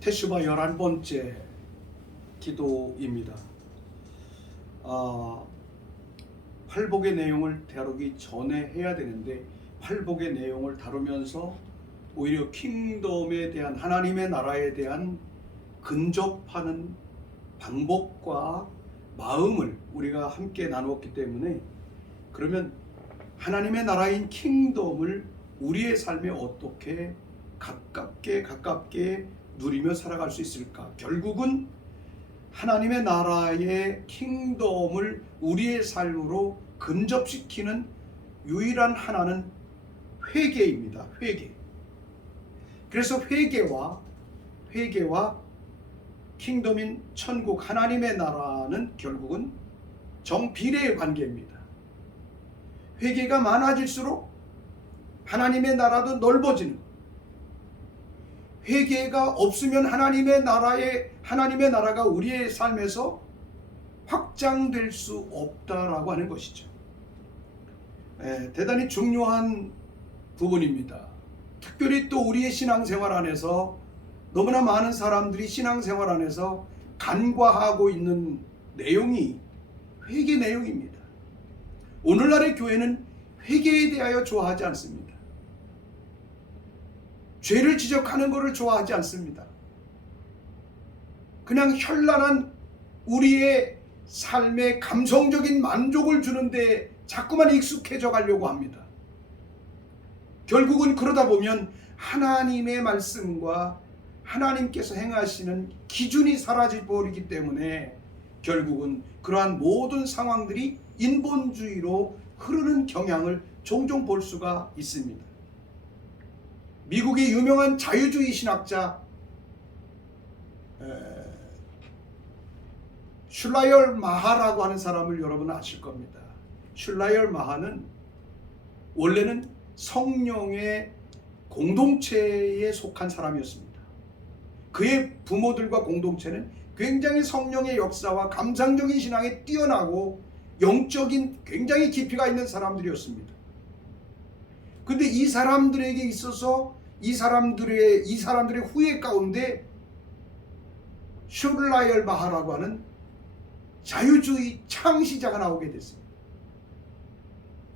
테슈바 11번째 기도입니다. 팔복의 내용을 다루기 전에 해야 되는데 팔복의 내용을 다루면서 오히려 킹덤에 대한 하나님의 나라에 대한 근접하는 방법과 마음을 우리가 함께 나누었기 때문에 그러면 하나님의 나라인 킹덤을 우리의 삶에 어떻게 가깝게 누리며 살아갈 수 있을까? 결국은 하나님의 나라의 킹덤을 우리의 삶으로 근접시키는 유일한 하나는 회개입니다. 회개. 그래서 회개와 킹덤인 천국 하나님의 나라는 결국은 정비례의 관계입니다. 회개가 많아질수록 하나님의 나라도 넓어지는 것. 회개가 없으면 하나님의 나라가 우리의 삶에서 확장될 수 없다라고 하는 것이죠. 대단히 중요한 부분입니다. 특별히 또 우리의 신앙생활 안에서 너무나 많은 사람들이 신앙생활 안에서 간과하고 있는 내용이 회개 내용입니다. 오늘날의 교회는 회개에 대하여 좋아하지 않습니다. 죄를 지적하는 것을 좋아하지 않습니다. 그냥 현란한 우리의 삶에 감성적인 만족을 주는데 자꾸만 익숙해져 가려고 합니다. 결국은 그러다 보면 하나님의 말씀과 하나님께서 행하시는 기준이 사라져버리기 때문에 결국은 그러한 모든 상황들이 인본주의로 흐르는 경향을 종종 볼 수가 있습니다. 미국의 유명한 자유주의 신학자 슐라열 마하라고 하는 사람을 여러분 아실 겁니다. 슐라열 마하는 원래는 성령의 공동체에 속한 사람이었습니다. 그의 부모들과 공동체는 굉장히 성령의 역사와 감상적인 신앙에 뛰어나고 영적인 굉장히 깊이가 있는 사람들이었습니다. 근데 이 사람들에게 있어서 이 사람들의 후예 가운데 슐라열 마하라고 하는 자유주의 창시자가 나오게 됐습니다.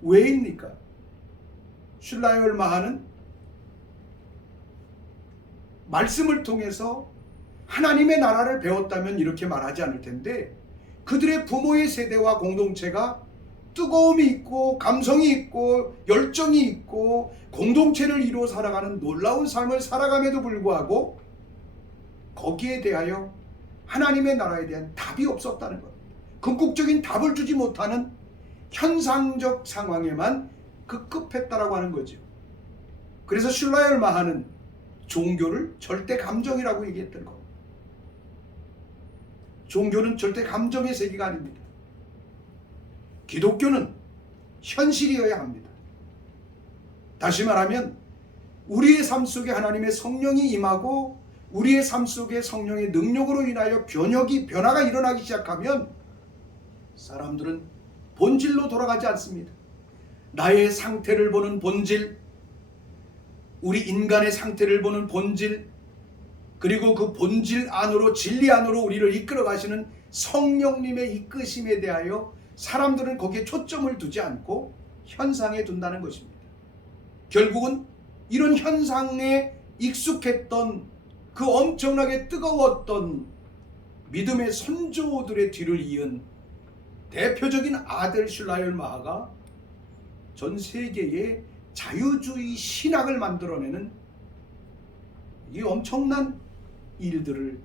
왜입니까? 슐라열 마하는 말씀을 통해서 하나님의 나라를 배웠다면 이렇게 말하지 않을 텐데 그들의 부모의 세대와 공동체가 뜨거움이 있고 감성이 있고 열정이 있고 공동체를 이루어 살아가는 놀라운 삶을 살아감에도 불구하고 거기에 대하여 하나님의 나라에 대한 답이 없었다는 것. 궁극적인 답을 주지 못하는 현상적 상황에만 급급했다라고 하는 거죠. 그래서 슐라열 마하는 종교를 절대 감정이라고 얘기했던 겁니다. 종교는 절대 감정의 세계가 아닙니다. 기독교는 현실이어야 합니다. 다시 말하면 우리의 삶 속에 하나님의 성령이 임하고 우리의 삶 속에 성령의 능력으로 인하여 변화가 일어나기 시작하면 사람들은 본질로 돌아가지 않습니다. 나의 상태를 보는 본질, 우리 인간의 상태를 보는 본질, 그리고 그 본질 안으로 진리 안으로 우리를 이끌어 가시는 성령님의 이끄심에 대하여 사람들은 거기에 초점을 두지 않고 현상에 둔다는 것입니다. 결국은 이런 현상에 익숙했던 그 엄청나게 뜨거웠던 믿음의 선조들의 뒤를 이은 대표적인 아들 슐라열 마하가 전 세계에 자유주의 신학을 만들어내는 이 엄청난 일들을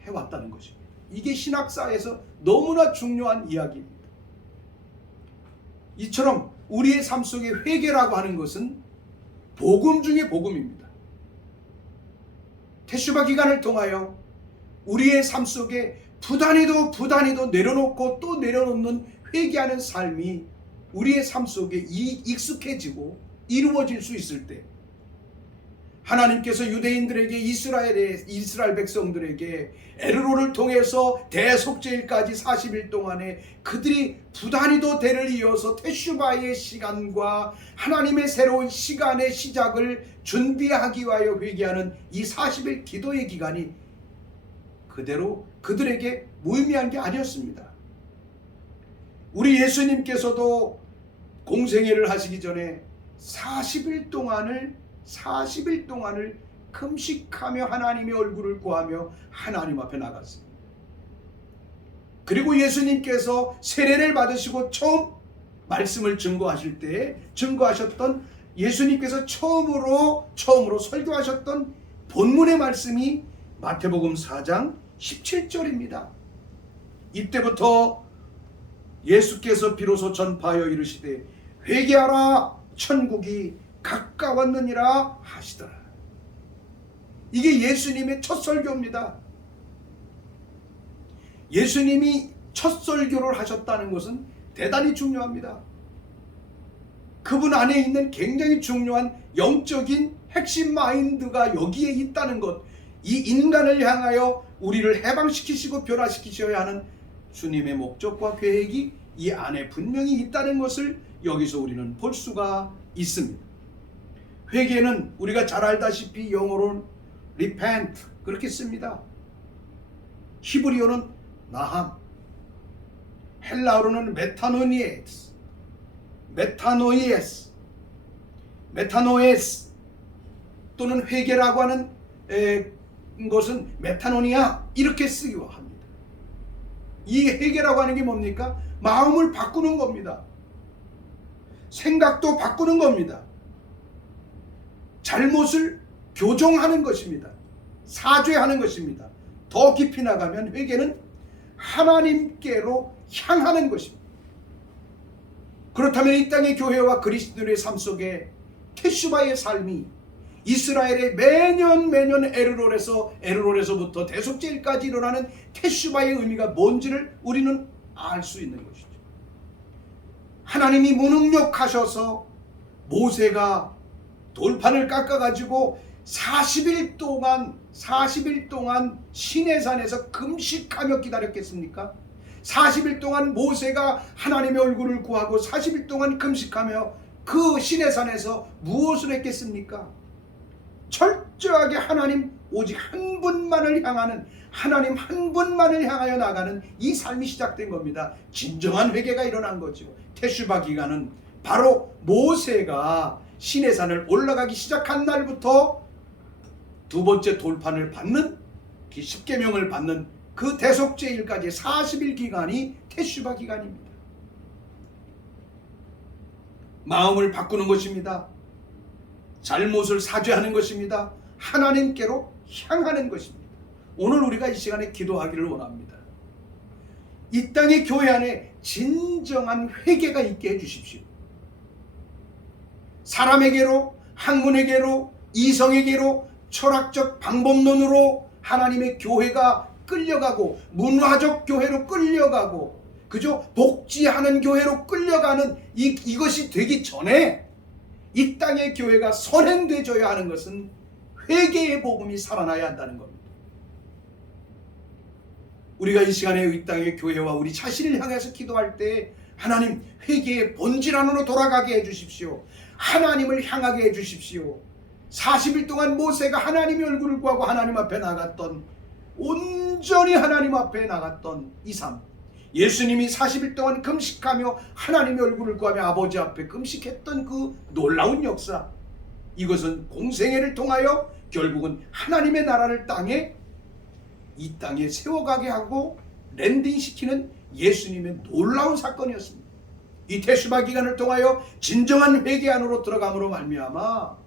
해왔다는 것입니다. 이게 신학사에서 너무나 중요한 이야기입니다. 이처럼 우리의 삶 속에 회개라고 하는 것은 복음 중의 복음입니다. 테슈바 기간을 통하여 우리의 삶 속에 부단히도 내려놓고 또 내려놓는 회개하는 삶이 우리의 삶 속에 익숙해지고 이루어질 수 있을 때 하나님께서 유대인들에게 이스라엘 백성들에게 에르로를 통해서 대속죄일까지 40일 동안에 그들이 부단히도 대를 이어서 테슈바의 시간과 하나님의 새로운 시간의 시작을 준비하기 위하여 회개하는 이 40일 기도의 기간이 그대로 그들에게 무의미한 게 아니었습니다. 우리 예수님께서도 공생애를 하시기 전에 40일 동안을 금식하며 하나님의 얼굴을 구하며 하나님 앞에 나갔습니다. 그리고 예수님께서 세례를 받으시고 처음 말씀을 증거하실 때에 증거하셨던 예수님께서 처음으로 설교하셨던 본문의 말씀이 마태복음 4장 17절입니다. 이때부터 예수께서 비로소 전파하여 이르시되 회개하라 천국이 가까웠느니라 하시더라. 이게 예수님의 첫 설교입니다. 예수님이 첫 설교를 하셨다는 것은 대단히 중요합니다. 그분 안에 있는 굉장히 중요한 영적인 핵심 마인드가 여기에 있다는 것, 이 인간을 향하여 우리를 해방시키시고 변화시키셔야 하는 주님의 목적과 계획이 이 안에 분명히 있다는 것을 여기서 우리는 볼 수가 있습니다. 회개는 우리가 잘 알다시피 영어로는 repent 그렇게 씁니다. 히브리어는 나함, 헬라어로는 메타노이에스 또는 회개라고 하는 것은 메타노니아 이렇게 쓰기도 합니다. 이 회개라고 하는 게 뭡니까? 마음을 바꾸는 겁니다. 생각도 바꾸는 겁니다. 잘못을 교정하는 것입니다. 사죄하는 것입니다. 더 깊이 나가면 회개는 하나님께로 향하는 것입니다. 그렇다면 이 땅의 교회와 그리스도인의 삶 속에 테슈바의 삶이 이스라엘의 매년 에르롤에서부터 대속죄일까지 일어나는 테슈바의 의미가 뭔지를 우리는 알 수 있는 것이죠. 하나님이 무능력하셔서 모세가 돌판을 깎아가지고 40일 동안 시내산에서 금식하며 기다렸겠습니까? 40일 동안 모세가 하나님의 얼굴을 구하고 40일 동안 금식하며 그 시내산에서 무엇을 했겠습니까? 철저하게 하나님 오직 한 분만을 향하는, 하나님 한 분만을 향하여 나가는 이 삶이 시작된 겁니다. 진정한 회개가 일어난 거죠. 테슈바 기간은 바로 모세가 시내산을 올라가기 시작한 날부터 두 번째 돌판을 받는, 십계명을 받는 그 대속죄일까지 40일 기간이 테슈바 기간입니다. 마음을 바꾸는 것입니다. 잘못을 사죄하는 것입니다. 하나님께로 향하는 것입니다. 오늘 우리가 이 시간에 기도하기를 원합니다. 이 땅의 교회 안에 진정한 회개가 있게 해주십시오. 사람에게로, 학문에게로, 이성에게로, 철학적 방법론으로 하나님의 교회가 끌려가고, 문화적 교회로 끌려가고, 그저 복지하는 교회로 끌려가는 이것이 되기 전에 이 땅의 교회가 선행되어야 하는 것은 회개의 복음이 살아나야 한다는 겁니다. 우리가 이 시간에 이 땅의 교회와 우리 자신을 향해서 기도할 때 하나님 회개의 본질 안으로 돌아가게 해주십시오. 하나님을 향하게 해주십시오. 40일 동안 모세가 하나님의 얼굴을 구하고 하나님 앞에 나갔던, 온전히 하나님 앞에 나갔던 이 삶, 예수님이 40일 동안 금식하며 하나님의 얼굴을 구하며 아버지 앞에 금식했던 그 놀라운 역사, 이것은 공생애를 통하여 결국은 하나님의 나라를 이 땅에 세워가게 하고 랜딩시키는 예수님의 놀라운 사건이었습니다. 이 테슈바 기간을 통하여 진정한 회개 안으로 들어감으로 말미암아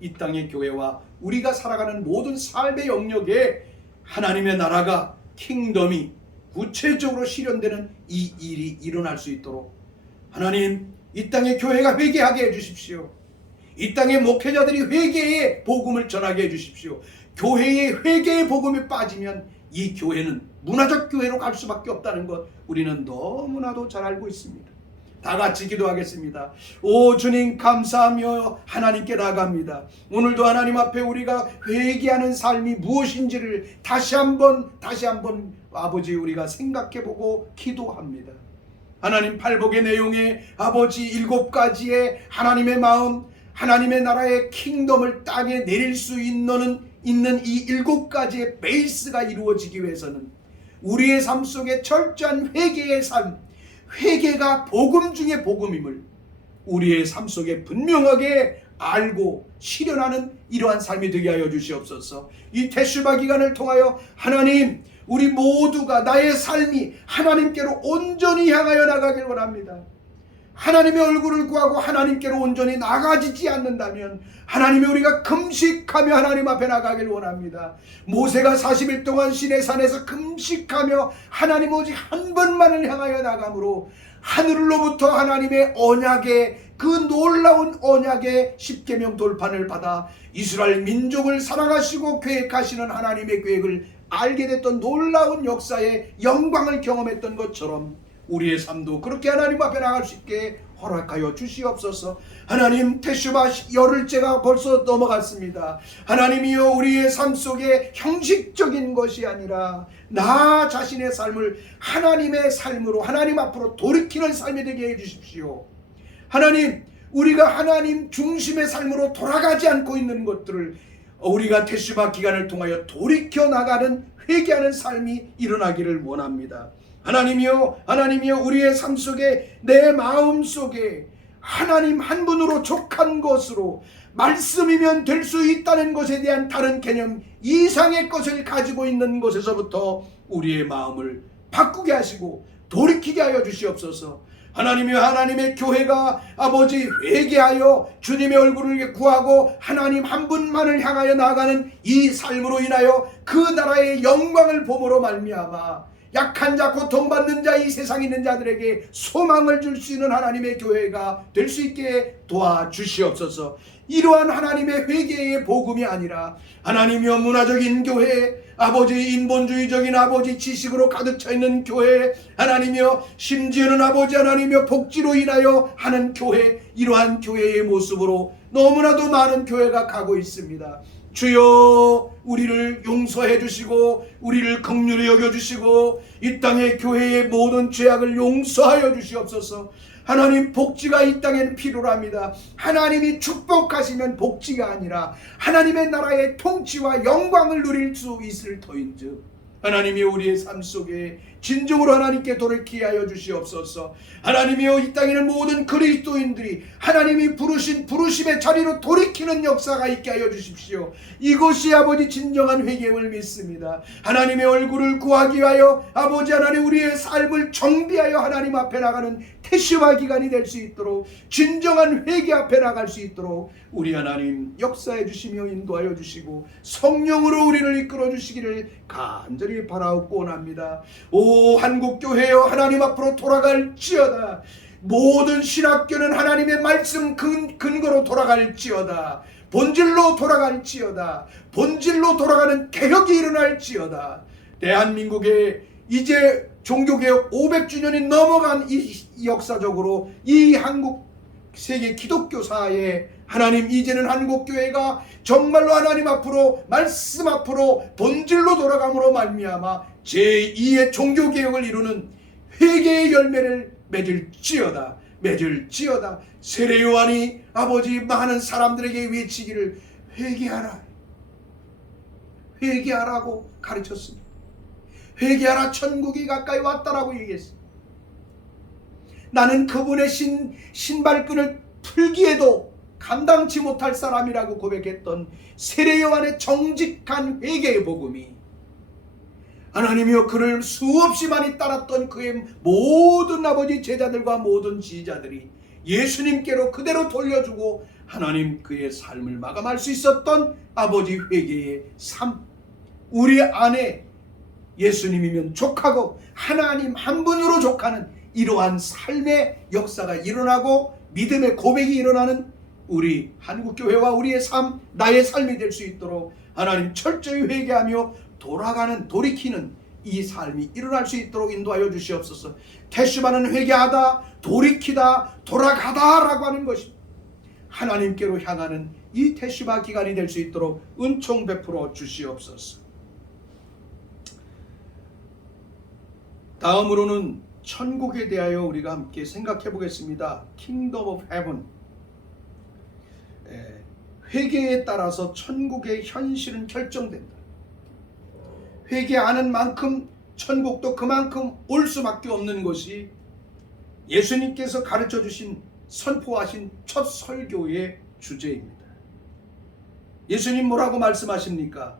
이 땅의 교회와 우리가 살아가는 모든 삶의 영역에 하나님의 나라가, 킹덤이 구체적으로 실현되는 이 일이 일어날 수 있도록 하나님, 이 땅의 교회가 회개하게 해주십시오. 이 땅의 목회자들이 회개의 복음을 전하게 해주십시오. 교회의 회개의 복음이 빠지면 이 교회는 문화적 교회로 갈 수밖에 없다는 것 우리는 너무나도 잘 알고 있습니다. 다 같이 기도하겠습니다. 오 주님 감사하며 하나님께 나갑니다. 오늘도 하나님 앞에 우리가 회개하는 삶이 무엇인지를 다시 한번 아버지 우리가 생각해보고 기도합니다. 하나님 팔복의 내용에 아버지 7가지의 하나님의 마음, 하나님의 나라의 킹덤을 땅에 내릴 수 있는 이 7가지의 베이스가 이루어지기 위해서는 우리의 삶 속에 철저한 회개의 삶, 회개가 복음 중에 복음임을 우리의 삶 속에 분명하게 알고 실현하는 이러한 삶이 되게 하여 주시옵소서. 이 테슈바 기간을 통하여 하나님 우리 모두가 나의 삶이 하나님께로 온전히 향하여 나가길 원합니다. 하나님의 얼굴을 구하고 하나님께로 온전히 나가지지 않는다면 하나님의 우리가 금식하며 하나님 앞에 나가길 원합니다. 모세가 40일 동안 시내산에서 금식하며 하나님 오직 한 번만을 향하여 나가므로 하늘로부터 하나님의 언약의 그 놀라운 언약의 십계명 돌판을 받아 이스라엘 민족을 사랑하시고 계획하시는 하나님의 계획을 알게 됐던 놀라운 역사의 영광을 경험했던 것처럼 우리의 삶도 그렇게 하나님 앞에 나갈 수 있게 허락하여 주시옵소서. 하나님 테슈바 열흘째가 벌써 넘어갔습니다. 하나님이여 우리의 삶 속에 형식적인 것이 아니라 나 자신의 삶을 하나님의 삶으로 하나님 앞으로 돌이키는 삶이 되게 해주십시오. 하나님 우리가 하나님 중심의 삶으로 돌아가지 않고 있는 것들을 우리가 테슈바 기간을 통하여 돌이켜 나가는 회개하는 삶이 일어나기를 원합니다. 하나님이여 우리의 삶 속에 내 마음 속에 하나님 한 분으로 족한 것으로 말씀이면 될 수 있다는 것에 대한 다른 개념 이상의 것을 가지고 있는 것에서부터 우리의 마음을 바꾸게 하시고 돌이키게 하여 주시옵소서. 하나님이여 하나님의 교회가 아버지 회개하여 주님의 얼굴을 구하고 하나님 한 분만을 향하여 나아가는 이 삶으로 인하여 그 나라의 영광을 봄으로 말미암아 약한 자 고통받는 자 이 세상에 있는 자들에게 소망을 줄 수 있는 하나님의 교회가 될 수 있게 도와주시옵소서. 이러한 하나님의 회개의 복음이 아니라 하나님이여 문화적인 교회 아버지 인본주의적인 아버지 지식으로 가득 차 있는 교회 하나님이여 심지어는 아버지 하나님이여 복지로 인하여 하는 교회 이러한 교회의 모습으로 너무나도 많은 교회가 가고 있습니다. 주여 우리를 용서해 주시고 우리를 긍휼히 여겨 주시고 이 땅의 교회의 모든 죄악을 용서하여 주시옵소서. 하나님 복지가 이 땅에는 필요합니다. 하나님이 축복하시면 복지가 아니라 하나님의 나라의 통치와 영광을 누릴 수 있을 터인즉 하나님이 우리의 삶 속에 진정으로 하나님께 돌이키게 하여 주시옵소서. 하나님이여 이 땅에는 모든 그리스도인들이 하나님이 부르신 부르심의 자리로 돌이키는 역사가 있게 하여 주십시오. 이것이 아버지 진정한 회개임을 믿습니다. 하나님의 얼굴을 구하기 위하여 아버지 하나님 우리의 삶을 정비하여 하나님 앞에 나가는 테슈바 기간이 될 수 있도록 진정한 회개 앞에 나갈 수 있도록 우리 하나님 역사해 주시며 인도하여 주시고 성령으로 우리를 이끌어 주시기를 간절히 바라옵고 원합니다. 오 한국교회여 하나님 앞으로 돌아갈지어다. 모든 신학교는 하나님의 말씀 근거로 돌아갈지어다. 본질로 돌아갈지어다. 본질로 돌아가는 개혁이 일어날지어다. 대한민국에 이제 종교개혁 500주년이 넘어간 이 역사적으로 이 한국 세계 기독교사에 하나님 이제는 한국교회가 정말로 하나님 앞으로 말씀 앞으로 본질로 돌아감으로 말미암아 제2의 종교개혁을 이루는 회개의 열매를 맺을지어다. 세례 요한이 아버지 많은 사람들에게 외치기를 회개하라고 가르쳤습니다. 회개하라 천국이 가까이 왔다라고 얘기했습니다. 나는 그분의 신발끈을 풀기에도 감당치 못할 사람이라고 고백했던 세례 요한의 정직한 회개의 복음이 하나님이여 그를 수없이 많이 따랐던 그의 모든 아버지 제자들과 모든 지휘자들이 예수님께로 그대로 돌려주고 하나님 그의 삶을 마감할 수 있었던 아버지 회개의 삶, 우리 안에 예수님이면 족하고 하나님 한 분으로 족하는 이러한 삶의 역사가 일어나고 믿음의 고백이 일어나는 우리 한국교회와 우리의 삶, 나의 삶이 될 수 있도록 하나님 철저히 회개하며 돌이키는 이 삶이 일어날 수 있도록 인도하여 주시옵소서. 테슈바는 회개하다, 돌이키다, 돌아가다라고 하는 것입니다. 하나님께로 향하는 이 테슈바 기간이 될 수 있도록 은총 베풀어 주시옵소서. 다음으로는 천국에 대하여 우리가 함께 생각해 보겠습니다. Kingdom of Heaven. 회개에 따라서 천국의 현실은 결정된다. 회개하는 만큼 천국도 그만큼 올 수밖에 없는 것이 예수님께서 가르쳐 주신 선포하신 첫 설교의 주제입니다. 예수님 뭐라고 말씀하십니까?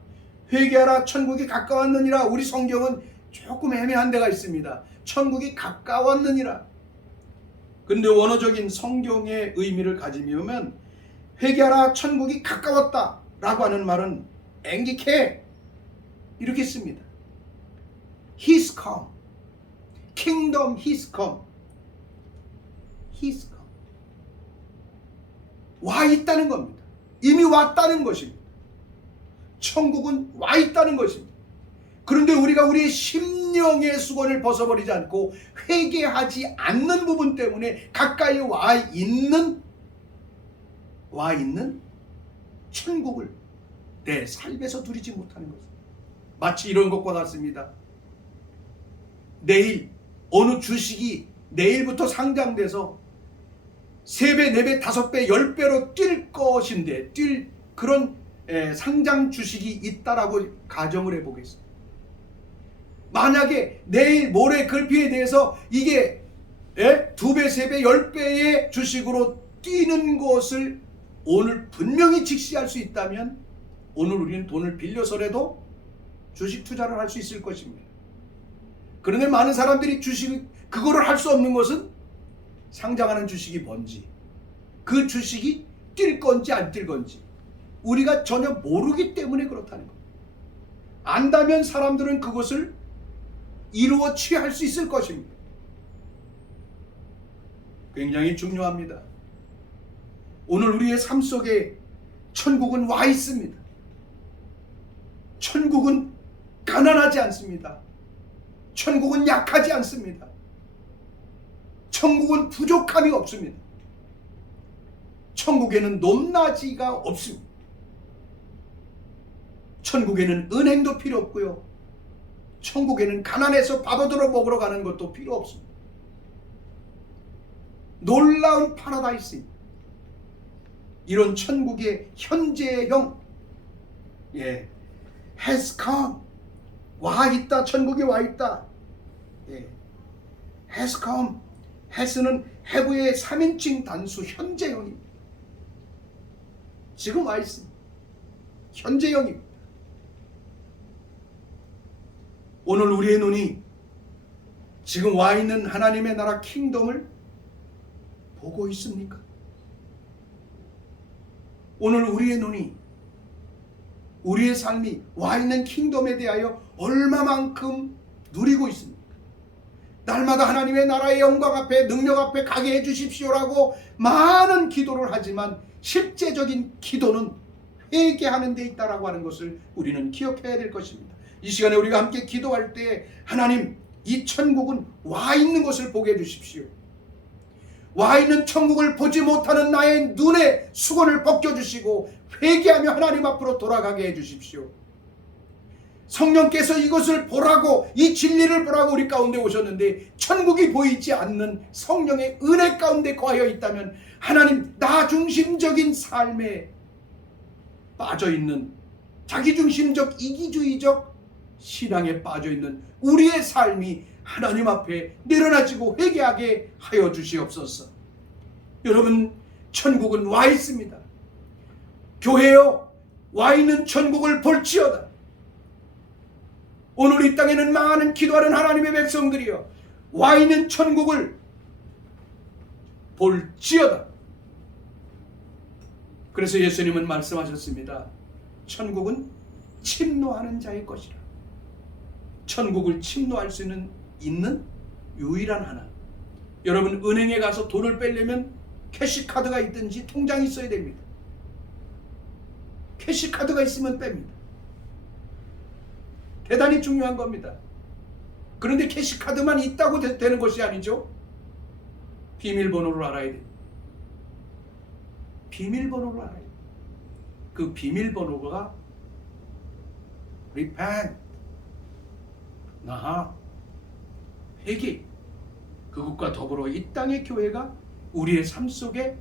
회개하라 천국이 가까웠느니라. 우리 성경은 조금 애매한 데가 있습니다. 천국이 가까웠느니라. 근데 원어적인 성경의 의미를 가지면 회개하라 천국이 가까웠다 라고 하는 말은 앵기케 이렇게 씁니다. He's come. Kingdom He's come. He's come. 와 있다는 겁니다. 이미 왔다는 것입니다. 천국은 와 있다는 것입니다. 그런데 우리가 우리의 심령의 수건을 벗어버리지 않고 회개하지 않는 부분 때문에 가까이 와 있는 천국을 내 삶에서 누리지 못하는 것입니다. 마치 이런 것과 같습니다. 내일 어느 주식이 내일부터 상장돼서 3배, 4배, 5배, 10배로 뛸 것인데 뛸 그런 상장 주식이 있다라고 가정을 해보겠습니다. 만약에 내일 모레 글피에 대해서 이게 2배, 3배, 10배의 주식으로 뛰는 것을 오늘 분명히 직시할 수 있다면 오늘 우리는 돈을 빌려서라도 주식 투자를 할 수 있을 것입니다. 그런데 많은 사람들이 그거를 할 수 없는 것은 상장하는 주식이 뭔지, 그 주식이 뛸 건지 안 뛸 건지 우리가 전혀 모르기 때문에 그렇다는 겁니다. 안다면 사람들은 그것을 이루어 취할 수 있을 것입니다. 굉장히 중요합니다. 오늘 우리의 삶 속에 천국은 와 있습니다. 천국은 가난하지 않습니다. 천국은 약하지 않습니다. 천국은 부족함이 없습니다. 천국에는 높낮이가 없습니다. 천국에는 은행도 필요 없고요. 천국에는 가난해서 밥 얻으러 먹으러 가는 것도 필요 없습니다. 놀라운 파라다이스입니다. 이런 천국의 현재형 has come, 와 있다. 천국에 와 있다. has come, has는 have의 3인칭 단수 현재형입니다. 지금 와 있습니다. 현재형입니다. 오늘 우리의 눈이 지금 와 있는 하나님의 나라 킹덤을 보고 있습니까? 오늘 우리의 눈이, 우리의 삶이 와 있는 킹덤에 대하여 얼마만큼 누리고 있습니까? 날마다 하나님의 나라의 영광 앞에, 능력 앞에 가게 해주십시오라고 많은 기도를 하지만 실제적인 기도는 회개하는 데 있다라고 하는 것을 우리는 기억해야 될 것입니다. 이 시간에 우리가 함께 기도할 때 하나님, 이 천국은 와 있는 것을 보게 해주십시오. 와 있는 천국을 보지 못하는 나의 눈에 수건을 벗겨주시고 회개하며 하나님 앞으로 돌아가게 해주십시오. 성령께서 이것을 보라고, 이 진리를 보라고 우리 가운데 오셨는데 천국이 보이지 않는 성령의 은혜 가운데 거하여 있다면 하나님, 나 중심적인 삶에 빠져있는 자기중심적 이기주의적 신앙에 빠져있는 우리의 삶이 하나님 앞에 내려놔지고 회개하게 하여 주시옵소서. 여러분, 천국은 와 있습니다. 교회여, 와 있는 천국을 볼지어다. 오늘 이 땅에는 많은 기도하는 하나님의 백성들이여, 와 있는 천국을 볼지어다. 그래서 예수님은 말씀하셨습니다. 천국은 침노하는 자의 것이라. 천국을 침노할 수 있는 유일한 하나. 여러분, 은행에 가서 돈을 빼려면 캐시카드가 있든지 통장이 있어야 됩니다. 캐시카드가 있으면 뺍니다. 대단히 중요한 겁니다. 그런데 캐시카드만 있다고 되는 것이 아니죠. 비밀번호를 알아야 돼. 비밀번호를 알아야 돼. 그 비밀번호가 repent, 나하, 회개. 그것과 더불어 이 땅의 교회가 우리의 삶 속에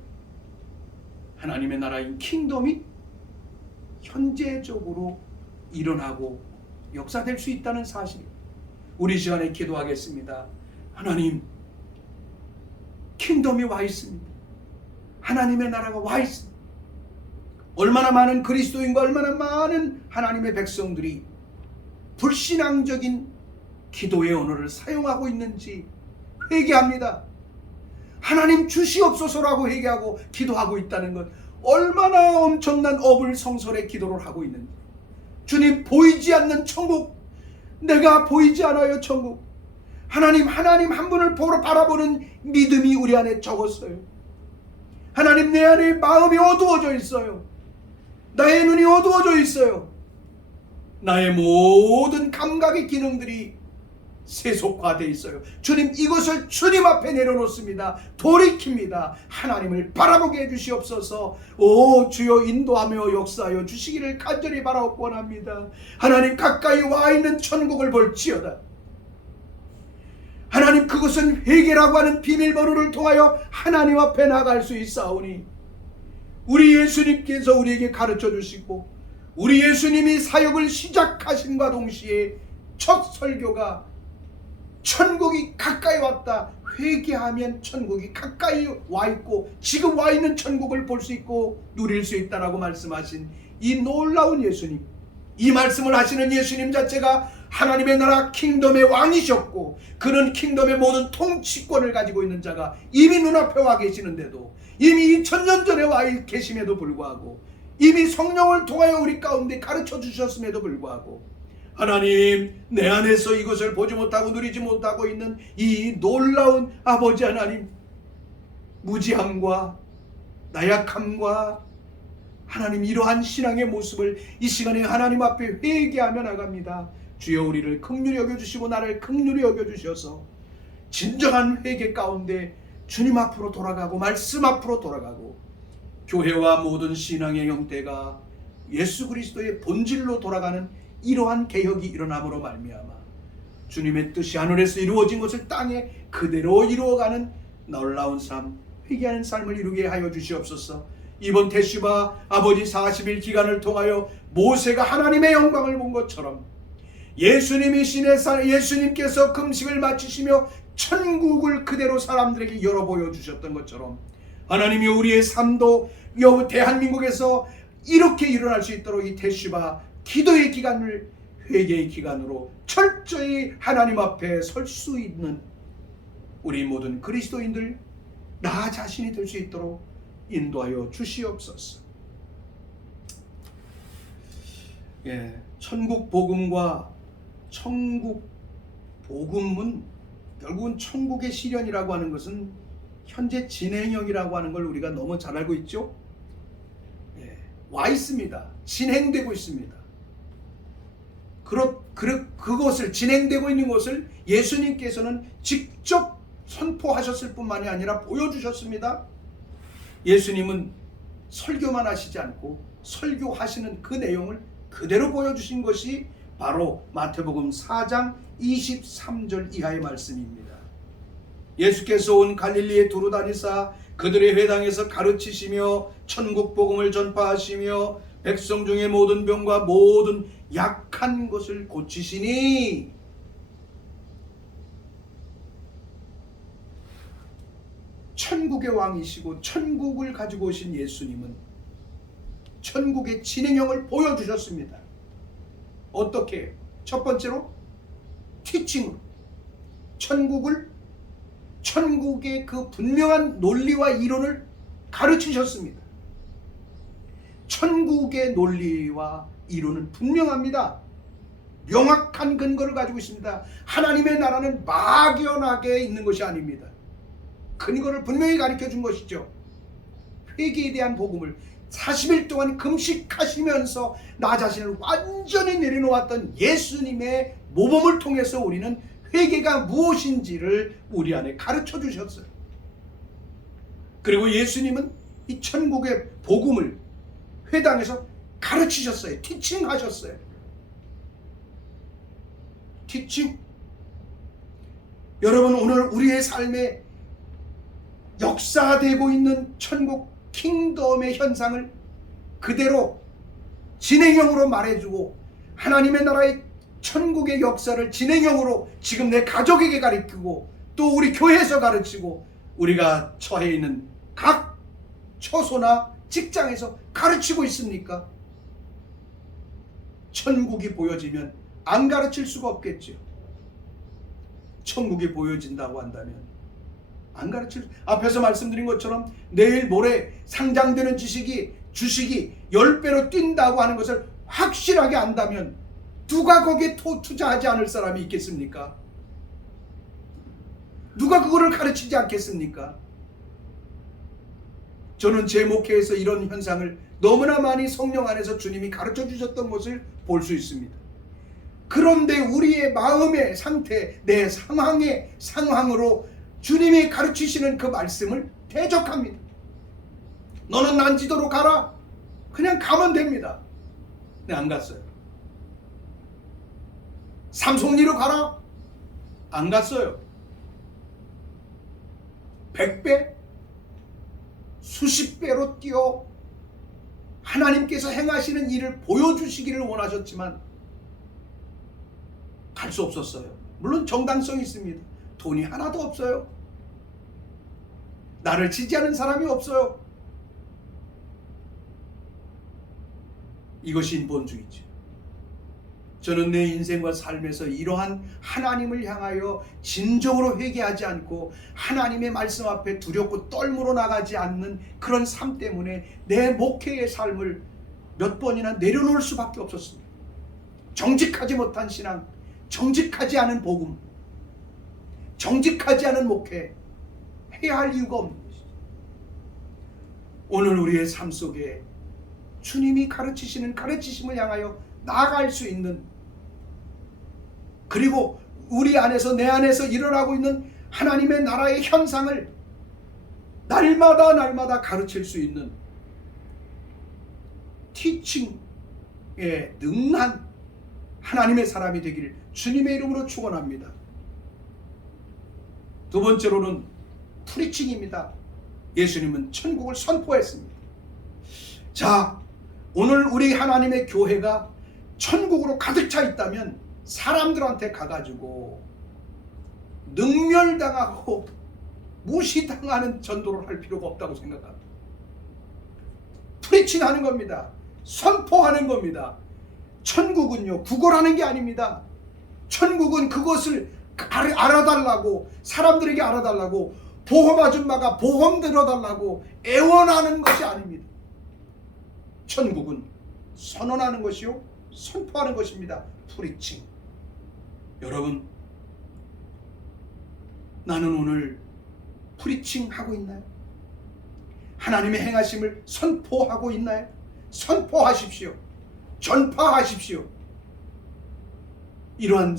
하나님의 나라인 킹덤이 현재적으로 일어나고 역사될 수 있다는 사실입니다. 우리 시간에 기도하겠습니다. 하나님, 킹덤이 와 있습니다. 하나님의 나라가 와 있습니다. 얼마나 많은 그리스도인과 얼마나 많은 하나님의 백성들이 불신앙적인 기도의 언어를 사용하고 있는지 회개합니다. 하나님 주시옵소서라고 회개하고 기도하고 있다는 것, 얼마나 엄청난 어불성설의 기도를 하고 있는지. 주님, 보이지 않는 천국, 내가 보이지 않아요 천국. 하나님 한 분을 바라보는 믿음이 우리 안에 적었어요. 하나님, 내 안에 마음이 어두워져 있어요. 나의 눈이 어두워져 있어요. 나의 모든 감각의 기능들이 세속화되어 있어요. 주님, 이것을 주님 앞에 내려놓습니다. 돌이킵니다. 하나님을 바라보게 해주시옵소서. 오 주여, 인도하며 역사하여 주시기를 간절히 바라옵고 원합니다. 하나님, 가까이 와 있는 천국을 볼지어다. 하나님, 그것은 회개라고 하는 비밀번호를 통하여 하나님 앞에 나갈 수 있사오니 우리 예수님께서 우리에게 가르쳐 주시고 우리 예수님이 사역을 시작하신과 동시에 첫 설교가 천국이 가까이 왔다. 회개하면 천국이 가까이 와 있고 지금 와 있는 천국을 볼 수 있고 누릴 수 있다라고 말씀하신 이 놀라운 예수님, 이 말씀을 하시는 예수님 자체가 하나님의 나라 킹덤의 왕이셨고 그는 킹덤의 모든 통치권을 가지고 있는 자가 이미 눈앞에 와 계시는데도, 이미 2000년 전에 와 계심에도 불구하고, 이미 성령을 통하여 우리 가운데 가르쳐 주셨음에도 불구하고 하나님, 내 안에서 이것을 보지 못하고 누리지 못하고 있는 이 놀라운 아버지 하나님, 무지함과 나약함과 하나님, 이러한 신앙의 모습을 이 시간에 하나님 앞에 회개하며 나갑니다. 주여, 우리를 긍휼히 여겨주시고 나를 긍휼히 여겨주셔서 진정한 회개 가운데 주님 앞으로 돌아가고 말씀 앞으로 돌아가고 교회와 모든 신앙의 형태가 예수 그리스도의 본질로 돌아가는 이러한 개혁이 일어남으로 말미암아 주님의 뜻이 하늘에서 이루어진 것을 땅에 그대로 이루어가는 놀라운 삶, 회개하는 삶을 이루게 하여 주시옵소서. 이번 태슈바 아버지 40일 기간을 통하여 모세가 하나님의 영광을 본 것처럼 예수님이 신의 산, 예수님께서 금식을 마치시며 천국을 그대로 사람들에게 열어 보여주셨던 것처럼 하나님이 우리의 삶도 대한민국에서 이렇게 일어날 수 있도록 이 태슈바 기도의 기간을 회개의 기간으로 철저히 하나님 앞에 설 수 있는 우리 모든 그리스도인들, 나 자신이 될 수 있도록 인도하여 주시옵소서. 천국 복음과 천국 복음은 결국은 천국의 실현이라고 하는 것은 현재 진행형이라고 하는 걸 우리가 너무 잘 알고 있죠. 와 있습니다. 진행되고 있습니다. 그것을 진행되고 있는 것을 예수님께서는 직접 선포하셨을 뿐만이 아니라 보여주셨습니다. 예수님은 설교만 하시지 않고 설교하시는 그 내용을 그대로 보여주신 것이 바로 마태복음 4장 23절 이하의 말씀입니다. 예수께서 온 갈릴리에 두루 다니사 그들의 회당에서 가르치시며 천국 복음을 전파하시며 백성 중의 모든 병과 모든 약한 것을 고치시니, 천국의 왕이시고 천국을 가지고 오신 예수님은 천국의 진행형을 보여주셨습니다. 어떻게? 첫 번째로 티칭으로 천국의 그 분명한 논리와 이론을 가르치셨습니다. 천국의 논리와 이론은 분명합니다. 명확한 근거를 가지고 있습니다. 하나님의 나라는 막연하게 있는 것이 아닙니다. 근거를 분명히 가르쳐 준 것이죠. 회개에 대한 복음을 40일 동안 금식하시면서 나 자신을 완전히 내려놓았던 예수님의 모범을 통해서 우리는 회개가 무엇인지를 우리 안에 가르쳐 주셨어요. 그리고 예수님은 이 천국의 복음을 회당에서 가르치셨어요. 티칭 하셨어요. 티칭. 여러분, 오늘 우리의 삶에 역사되고 있는 천국 킹덤의 현상을 그대로 진행형으로 말해주고, 하나님의 나라의 천국의 역사를 진행형으로 지금 내 가족에게 가르치고, 또 우리 교회에서 가르치고, 우리가 처해 있는 각 처소나 직장에서 가르치고 있습니까? 천국이 보여지면 안 가르칠 수가 없겠죠. 천국이 보여진다고 한다면 안 가르칠, 앞에서 말씀드린 것처럼 내일 모레 상장되는 주식이 10배로 뛴다고 하는 것을 확실하게 안다면 누가 거기에 투자하지 않을 사람이 있겠습니까? 누가 그거를 가르치지 않겠습니까? 저는 제 목회에서 이런 현상을 너무나 많이 성령 안에서 주님이 가르쳐 주셨던 것을 볼 수 있습니다. 그런데 우리의 마음의 상태, 내 상황으로 주님이 가르치시는 그 말씀을 대적합니다. 너는 난지도로 가라. 그냥 가면 됩니다. 네, 안 갔어요. 삼송리로 가라. 안 갔어요. 100배, 수십 배로 뛰어 하나님께서 행하시는 일을 보여주시기를 원하셨지만 갈 수 없었어요. 물론 정당성이 있습니다. 돈이 하나도 없어요. 나를 지지하는 사람이 없어요. 이것이 인본주의죠. 저는 내 인생과 삶에서 이러한 하나님을 향하여 진정으로 회개하지 않고 하나님의 말씀 앞에 두렵고 떨므로 나가지 않는 그런 삶 때문에 내 목회의 삶을 몇 번이나 내려놓을 수밖에 없었습니다. 정직하지 못한 신앙, 정직하지 않은 복음, 정직하지 않은 목회 해야 할 이유가 없는 것이죠. 오늘 우리의 삶 속에 주님이 가르치시는 가르치심을 향하여 나아갈 수 있는, 그리고 우리 안에서 내 안에서 일어나고 있는 하나님의 나라의 현상을 날마다 가르칠 수 있는 티칭에 능한 하나님의 사람이 되기를 주님의 이름으로 축원합니다. 두 번째로는 프리칭입니다. 예수님은 천국을 선포했습니다. 자, 오늘 우리 하나님의 교회가 천국으로 가득 차 있다면 사람들한테 가가지고 능멸당하고 무시당하는 전도를 할 필요가 없다고 생각합니다. 프리칭하는 겁니다. 선포하는 겁니다. 천국은요, 구걸하는 게 아닙니다. 천국은 그것을 알아달라고, 사람들에게 알아달라고, 보험 아줌마가 보험 들어달라고 애원하는 것이 아닙니다. 천국은 선언하는 것이요, 선포하는 것입니다. 프리칭. 여러분, 나는 오늘 프리칭하고 있나요? 하나님의 행하심을 선포하고 있나요? 선포하십시오. 전파하십시오. 이러한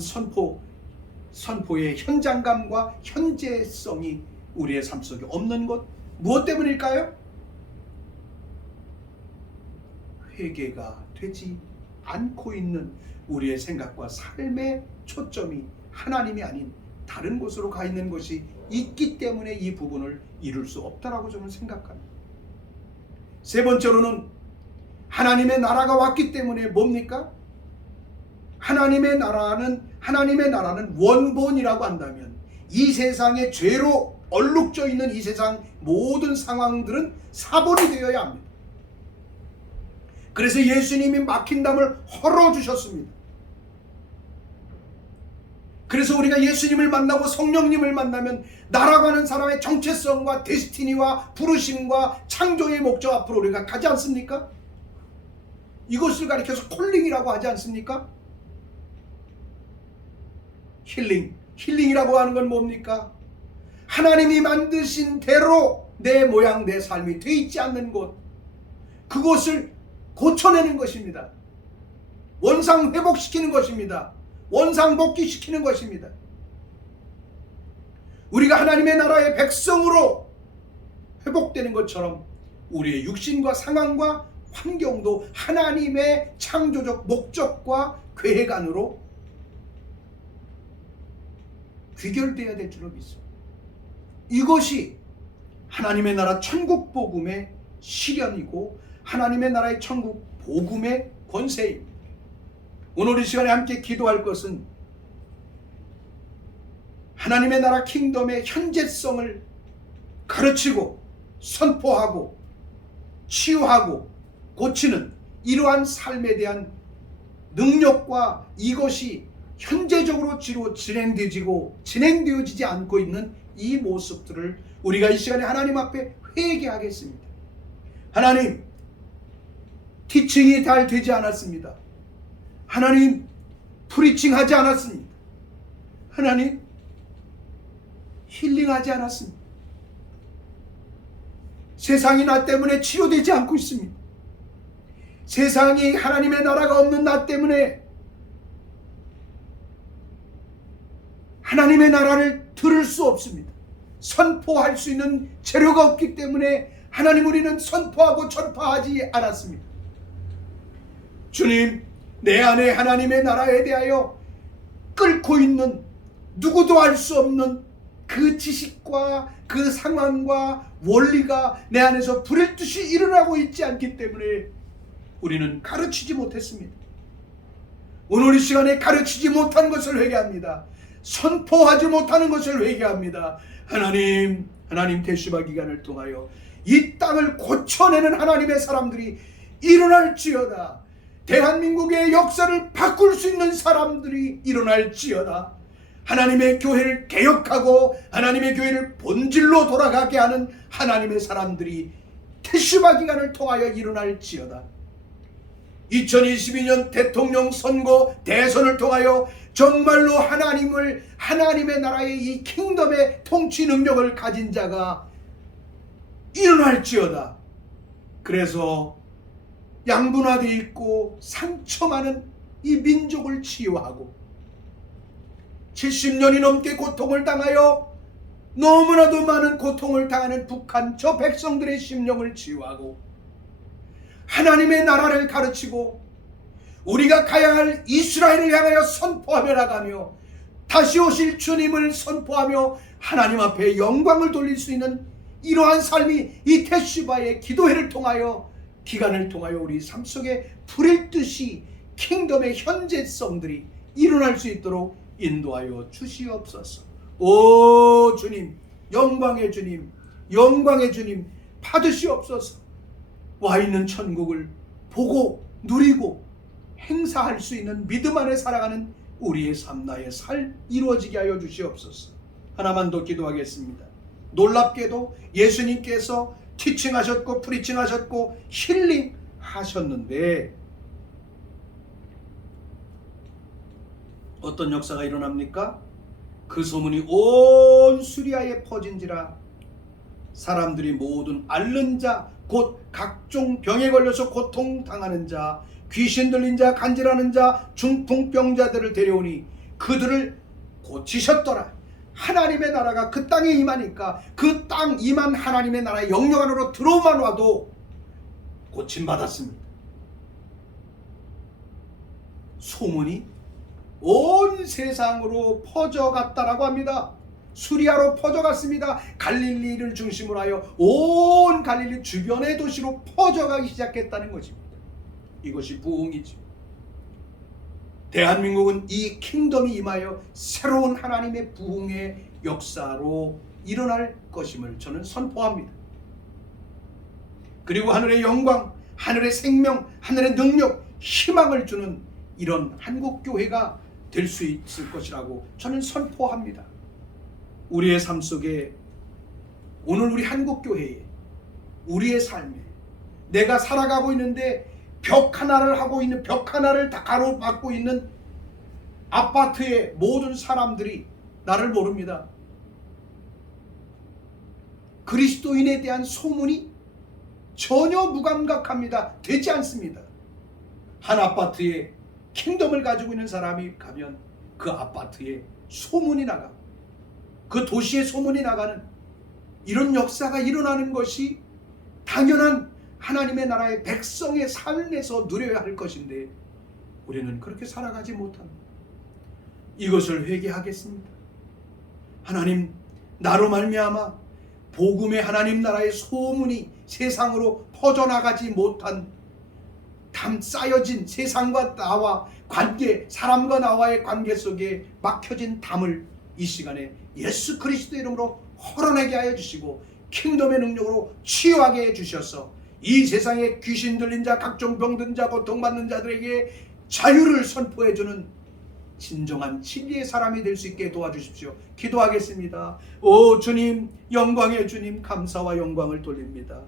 선포의 현장감과 현재성이 우리의 삶 속에 없는 것, 무엇 때문일까요? 회개가 되지 않고 있는 우리의 생각과 삶의 초점이 하나님이 아닌 다른 곳으로 가 있는 것이 있기 때문에 이 부분을 이룰 수 없다라고 저는 생각합니다. 세 번째로는 하나님의 나라가 왔기 때문에 뭡니까? 하나님의 나라는 원본이라고 한다면 이 세상의 죄로 얼룩져 있는 이 세상 모든 상황들은 사본이 되어야 합니다. 그래서 예수님이 막힌 담을 헐어주셨습니다. 그래서 우리가 예수님을 만나고 성령님을 만나면 나라고 하는 사람의 정체성과 데스티니와 부르심과 창조의 목적 앞으로 우리가 가지 않습니까? 이것을 가리켜서 콜링이라고 하지 않습니까? 힐링이라고 하는 건 뭡니까? 하나님이 만드신 대로 내 모양 내 삶이 돼 있지 않는 곳, 그것을 고쳐내는 것입니다. 원상 회복시키는 것입니다. 원상 복귀시키는 것입니다. 우리가 하나님의 나라의 백성으로 회복되는 것처럼 우리의 육신과 상황과 환경도 하나님의 창조적 목적과 계획 안으로 귀결되어야 될 줄로 믿습니다. 이것이 하나님의 나라 천국 복음의 실현이고 하나님의 나라의 천국 복음의 권세입니다. 오늘 이 시간에 함께 기도할 것은 하나님의 나라 킹덤의 현재성을 가르치고 선포하고 치유하고 고치는 이러한 삶에 대한 능력과 이것이 현재적으로 진행되어지지 않고 있는 이 모습들을 우리가 이 시간에 하나님 앞에 회개하겠습니다. 하나님, 티칭이 잘 되지 않았습니다. 하나님, 프리칭하지 않았습니다. 하나님, 힐링하지 않았습니다. 세상이 나 때문에 치료되지 않고 있습니다. 세상이 하나님의 나라가 없는 나 때문에 하나님의 나라를 들을 수 없습니다. 선포할 수 있는 재료가 없기 때문에 하나님, 우리는 선포하고 전파하지 않았습니다. 주님, 내 안에 하나님의 나라에 대하여 끓고 있는 누구도 알 수 없는 그 지식과 그 상황과 원리가 내 안에서 불일 듯이 일어나고 있지 않기 때문에 우리는 가르치지 못했습니다. 오늘 이 시간에 가르치지 못한 것을 회개합니다. 선포하지 못하는 것을 회개합니다. 하나님 대시바 기간을 통하여 이 땅을 고쳐내는 하나님의 사람들이 일어날지어다. 대한민국의 역사를 바꿀 수 있는 사람들이 일어날지어다. 하나님의 교회를 개혁하고 하나님의 교회를 본질로 돌아가게 하는 하나님의 사람들이 대시바 기간을 통하여 일어날지어다. 2022년 대통령 선거 대선을 통하여 정말로 하나님의 나라의 이 킹덤의 통치 능력을 가진 자가 일어날지어다. 그래서 양분화되어 있고 상처 많은 이 민족을 치유하고 70년이 넘게 고통을 당하여 너무나도 많은 고통을 당하는 북한 저 백성들의 심령을 치유하고 하나님의 나라를 가르치고 우리가 가야 할 이스라엘을 향하여 선포하며 나가며 다시 오실 주님을 선포하며 하나님 앞에 영광을 돌릴 수 있는 이러한 삶이 이 테시바의 기도회를 통하여 기간을 통하여 우리 삶 속에 불일 듯이 킹덤의 현재성들이 일어날 수 있도록 인도하여 주시옵소서. 오 주님, 영광의 주님, 영광의 주님 받으시옵소서. 와 있는 천국을 보고 누리고 행사할 수 있는 믿음 안에 살아가는 우리의 삶, 나의 삶 이루어지게 하여 주시옵소서. 하나만 더 기도하겠습니다. 놀랍게도 예수님께서 티칭하셨고 프리칭하셨고 힐링하셨는데 어떤 역사가 일어납니까? 그 소문이 온 수리아에 퍼진지라 사람들이 모든 앓는 자 곧 각종 병에 걸려서 고통당하는 자, 귀신 들린 자, 간질하는 자, 중풍병자들을 데려오니 그들을 고치셨더라. 하나님의 나라가 그 땅에 임하니까 그 땅 임한 하나님의 나라의 영역 안으로 들어오만 와도 고침받았습니다. 소문이 온 세상으로 퍼져갔다라고 합니다. 수리아로 퍼져갔습니다. 갈릴리를 중심으로 하여 온 갈릴리 주변의 도시로 퍼져가기 시작했다는 것입니다. 이것이 부흥이죠. 대한민국은 이 킹덤이 임하여 새로운 하나님의 부흥의 역사로 일어날 것임을 저는 선포합니다. 그리고 하늘의 영광, 하늘의 생명, 하늘의 능력, 희망을 주는 이런 한국교회가 될 수 있을 것이라고 저는 선포합니다. 우리의 삶 속에 오늘 우리 한국교회에 우리의 삶에 내가 살아가고 있는데 벽 하나를 하고 있는 벽 하나를 다 가로막고 있는 아파트의 모든 사람들이 나를 모릅니다. 그리스도인에 대한 소문이 전혀 무감각합니다. 되지 않습니다. 한 아파트에 킹덤을 가지고 있는 사람이 가면 그 아파트에 소문이 나가 그 도시에 소문이 나가는 이런 역사가 일어나는 것이 당연한 하나님의 나라의 백성의 삶에서 누려야 할 것인데 우리는 그렇게 살아가지 못합니다. 이것을 회개하겠습니다. 하나님, 나로 말미암아 복음의 하나님 나라의 소문이 세상으로 퍼져나가지 못한 쌓여진 세상과 나와 관계, 사람과 나와의 관계 속에 막혀진 담을 이 시간에 예수 그리스도의 이름으로 헐어내게 하여 주시고 킹덤의 능력으로 치유하게 해 주셔서 이 세상에 귀신 들린 자, 각종 병든 자, 고통받는 자들에게 자유를 선포해 주는 진정한 진리의 사람이 될 수 있게 도와주십시오. 기도하겠습니다. 오 주님, 영광의 주님, 감사와 영광을 돌립니다.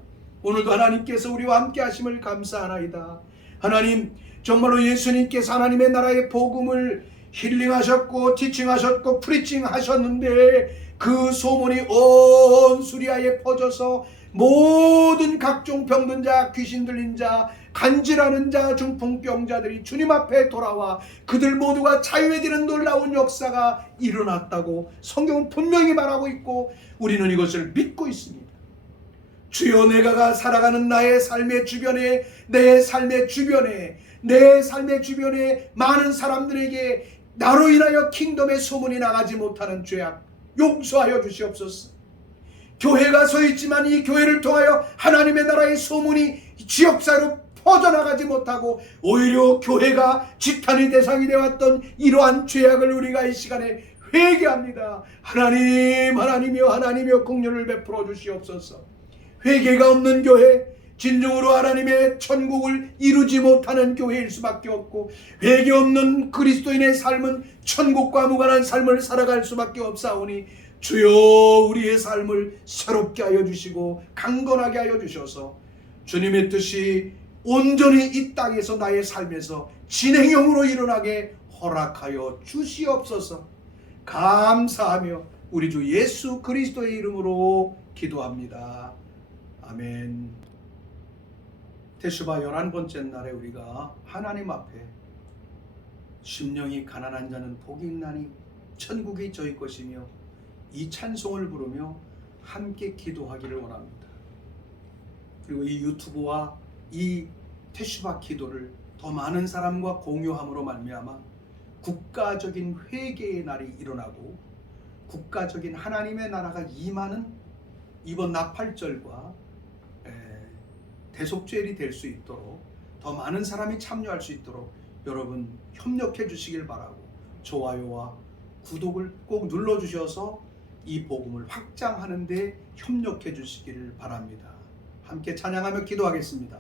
오늘도 하나님께서 우리와 함께 하심을 감사하나이다. 하나님, 정말로 예수님께서 하나님의 나라의 복음을 힐링하셨고 티칭하셨고 프리칭하셨는데 그 소문이 온 수리아에 퍼져서 모든 각종 병든 자, 귀신 들린 자, 간질하는 자, 중풍병자들이 주님 앞에 돌아와 그들 모두가 자유해지는 놀라운 역사가 일어났다고 성경은 분명히 말하고 있고 우리는 이것을 믿고 있습니다. 주여, 내가 살아가는 나의 삶의 주변에, 내 삶의 주변에 많은 사람들에게 나로 인하여 킹덤의 소문이 나가지 못하는 죄악 용서하여 주시옵소서. 교회가 서 있지만 이 교회를 통하여 하나님의 나라의 소문이 지역사회로 퍼져나가지 못하고 오히려 교회가 지탄의 대상이 되었던 이러한 죄악을 우리가 이 시간에 회개합니다. 하나님이여 긍휼을 베풀어 주시옵소서. 회개가 없는 교회, 진정으로 하나님의 천국을 이루지 못하는 교회일 수밖에 없고 회개 없는 그리스도인의 삶은 천국과 무관한 삶을 살아갈 수밖에 없사오니 주여, 우리의 삶을 새롭게 하여 주시고 강건하게 하여 주셔서 주님의 뜻이 온전히 이 땅에서 나의 삶에서 진행형으로 일어나게 허락하여 주시옵소서. 감사하며 우리 주 예수 그리스도의 이름으로 기도합니다. 아멘. 테슈바 11번째 날에 우리가 하나님 앞에 심령이 가난한 자는 복이 있나니 천국이 저희 것이며 이 찬송을 부르며 함께 기도하기를 원합니다. 그리고 이 유튜브와 이 테슈바 기도를 더 많은 사람과 공유함으로 말미암아 국가적인 회개의 날이 일어나고 국가적인 하나님의 나라가 임하는 이번 나팔절과 대속죄일이 될 수 있도록 더 많은 사람이 참여할 수 있도록 여러분 협력해 주시길 바라고 좋아요와 구독을 꼭 눌러주셔서 이 복음을 확장하는 데 협력해 주시기를 바랍니다. 함께 찬양하며 기도하겠습니다.